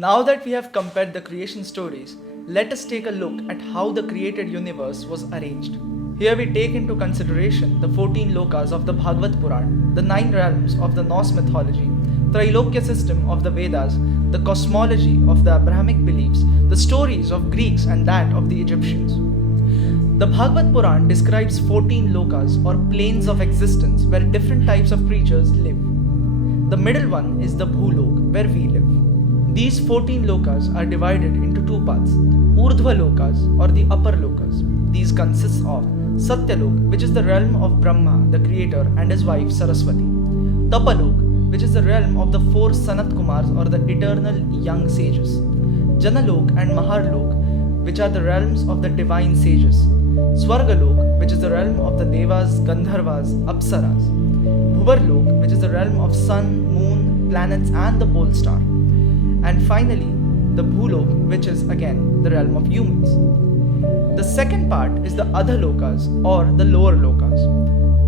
Now that we have compared the creation stories, let us take a look at how the created universe was arranged. Here we take into consideration the 14 lokas of the Bhagavad Puran, the 9 realms of the Norse mythology, Trilokya system of the Vedas, the cosmology of the Abrahamic beliefs, the stories of Greeks and that of the Egyptians. The Bhagavad Puran describes 14 lokas or planes of existence where different types of creatures live. The middle one is the Bhulok, where we live. These 14 lokas are divided into two parts, Urdhva lokas or the upper lokas. These consist of Satyalok, which is the realm of Brahma, the creator, and his wife Saraswati. Tapalok, which is the realm of the 4 Sanat Kumars or the eternal young sages. Janalok and Maharlok, which are the realms of the divine sages. Swargalok, which is the realm of the Devas, Gandharvas, Apsaras. Bhuvarlok, which is the realm of sun, moon, planets, and the pole star. And finally, the Bhulok, which is again the realm of humans. The second part is the Adhalokas or the lower lokas.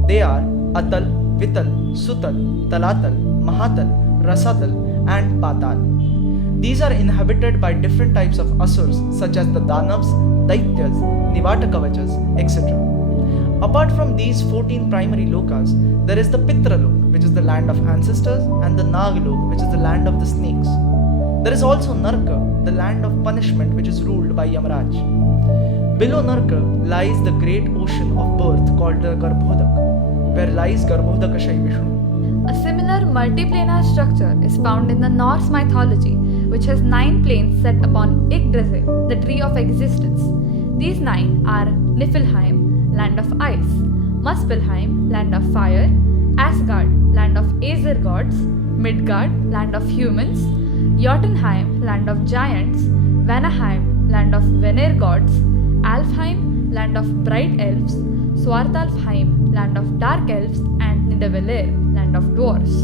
They are Atal, Vital, Sutal, Talatal, Mahatal, Rasatal, and Patal. These are inhabited by different types of asurs such as the Danavs, Daityas, Nivatakavachas, etc. Apart from these 14 primary lokas, there is the Pitralok, which is the land of ancestors, and the Naglok, which is the land of the snakes. There is also Narka, the land of punishment, which is ruled by Yamaraj. Below Narka lies the great ocean of birth called the Garbhodak, where lies Garbhodakashayi Vishnu. A similar multiplanar structure is found in the Norse mythology, which has 9 planes set upon Yggdrasil, the tree of existence. These 9 are Niflheim, land of ice, Muspelheim, land of fire, Asgard, land of Aesir gods, Midgard, land of humans, Jotunheim, land of giants, Vanaheim, land of Vanir gods, Alfheim, land of bright elves, Svartalfheim, land of dark elves, and Nidavellir, land of dwarfs.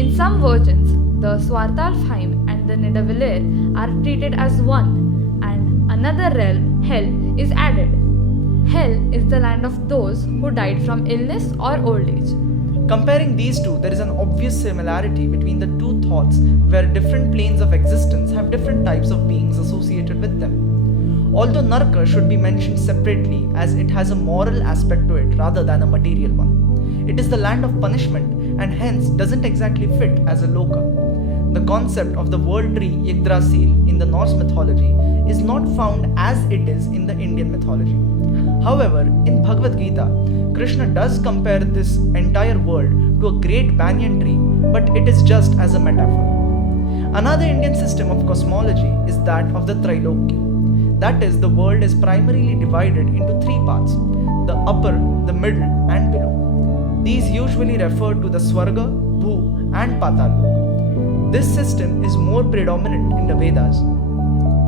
In some versions, the Svartalfheim and the Nidavellir are treated as one, and another realm, Hell, is added. Hell is the land of those who died from illness or old age. Comparing these two, there is an obvious similarity between the two thoughts where different planes of existence have different types of beings associated with them. Although Narka should be mentioned separately as it has a moral aspect to it rather than a material one. It is the land of punishment and hence doesn't exactly fit as a loka. The concept of the world tree Yggdrasil in the Norse mythology is not found as it is in the Indian mythology. However, in Bhagavad Gita, Krishna does compare this entire world to a great banyan tree, but it is just as a metaphor. Another Indian system of cosmology is that of the Trilokya. That is, the world is primarily divided into 3 parts, the upper, the middle, and below. These usually refer to the Swarga, Bhu, and Patal. This system is more predominant in the Vedas.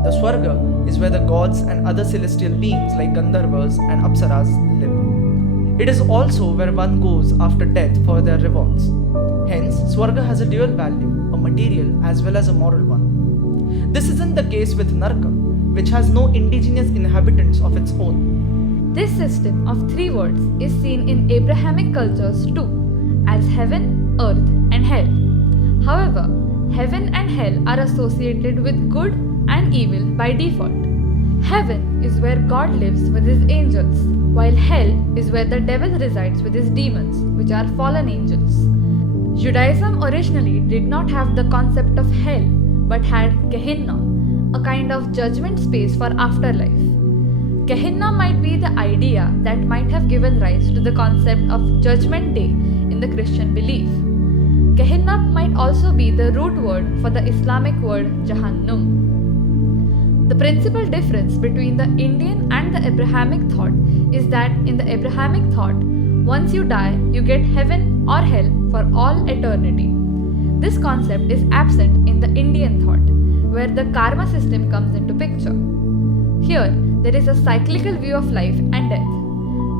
The Swarga is where the gods and other celestial beings like Gandharvas and Apsaras live. It is also where one goes after death for their rewards. Hence, Swarga has a dual value, a material as well as a moral one. This isn't the case with Narka, which has no indigenous inhabitants of its own. This system of 3 worlds is seen in Abrahamic cultures too, as heaven, earth, and hell. However, heaven and hell are associated with good and evil by default. Heaven is where God lives with his angels, while hell is where the devil resides with his demons, which are fallen angels. Judaism originally did not have the concept of hell, but had Gehenna, a kind of judgment space for afterlife. Gehenna might be the idea that might have given rise to the concept of Judgment Day in the Christian belief. Gehenna might also be the root word for the Islamic word Jahannam. The principal difference between the Indian and the Abrahamic thought is that in the Abrahamic thought, once you die, you get heaven or hell for all eternity. This concept is absent in the Indian thought, where the karma system comes into picture. Here, there is a cyclical view of life and death,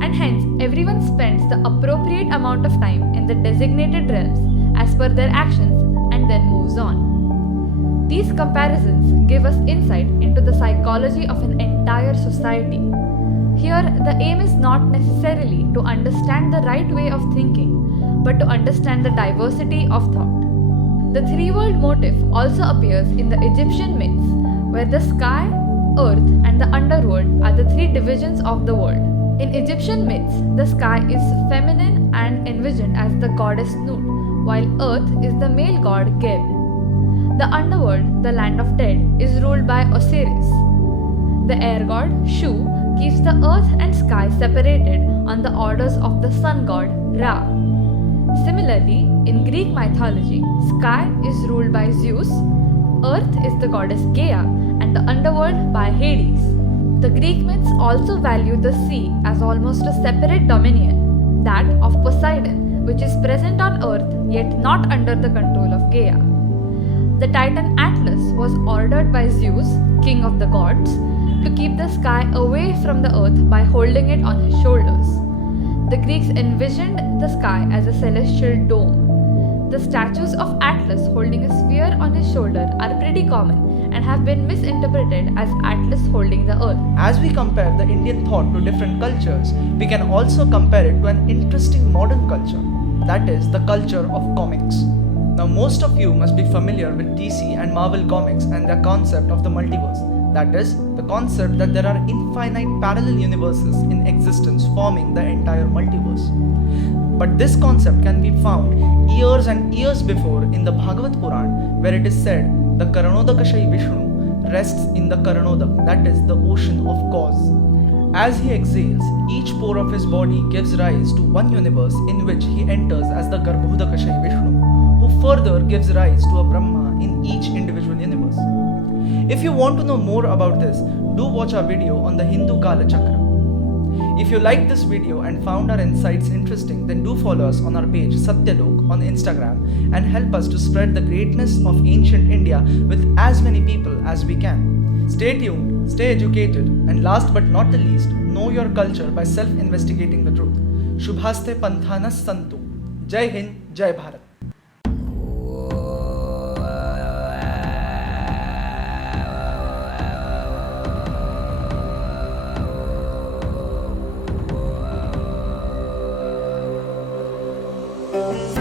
and hence everyone spends the appropriate amount of time in the designated realms as per their actions and then moves on. These comparisons give us insight into the psychology of an entire society. Here, the aim is not necessarily to understand the right way of thinking, but to understand the diversity of thought. The three world motif also appears in the Egyptian myths, where the sky, earth, and the underworld are the three divisions of the world. In Egyptian myths, the sky is feminine and envisioned as the goddess Nut, while earth is the male god Geb. The underworld, the land of dead, is ruled by Osiris. The air god Shu keeps the earth and sky separated on the orders of the sun god Ra. Similarly, in Greek mythology, sky is ruled by Zeus, earth is the goddess Gaia, and the underworld by Hades. The Greek myths also value the sea as almost a separate dominion, that of Poseidon, which is present on earth yet not under the control of Gaia. The titan Atlas was ordered by Zeus, king of the gods, to keep the sky away from the earth by holding it on his shoulders. The Greeks envisioned the sky as a celestial dome. The statues of Atlas holding a sphere on his shoulder are pretty common and have been misinterpreted as Atlas holding the earth. As we compare the Indian thought to different cultures, we can also compare it to an interesting modern culture, that is, the culture of comics. Now, most of you must be familiar with DC and Marvel comics and their concept of the multiverse, that is, the concept that there are infinite parallel universes in existence forming the entire multiverse. But this concept can be found years and years before in the Bhagavad Puran, where it is said, the Karanodakashayi Vishnu rests in the Karanodak, that is, the ocean of cause. As he exhales, each pore of his body gives rise to one universe in which he enters as the Garbhodakashayi Vishnu, who further gives rise to a Brahma in each individual universe. If you want to know more about this, do watch our video on the Hindu Kala Chakra. If you liked this video and found our insights interesting, then do follow us on our page Satyalok on Instagram and help us to spread the greatness of ancient India with as many people as we can. Stay tuned, stay educated, and last but not the least, know your culture by self-investigating the truth. Shubhaste Panthanas Santu. Jai Hind, Jai Bharat. Thank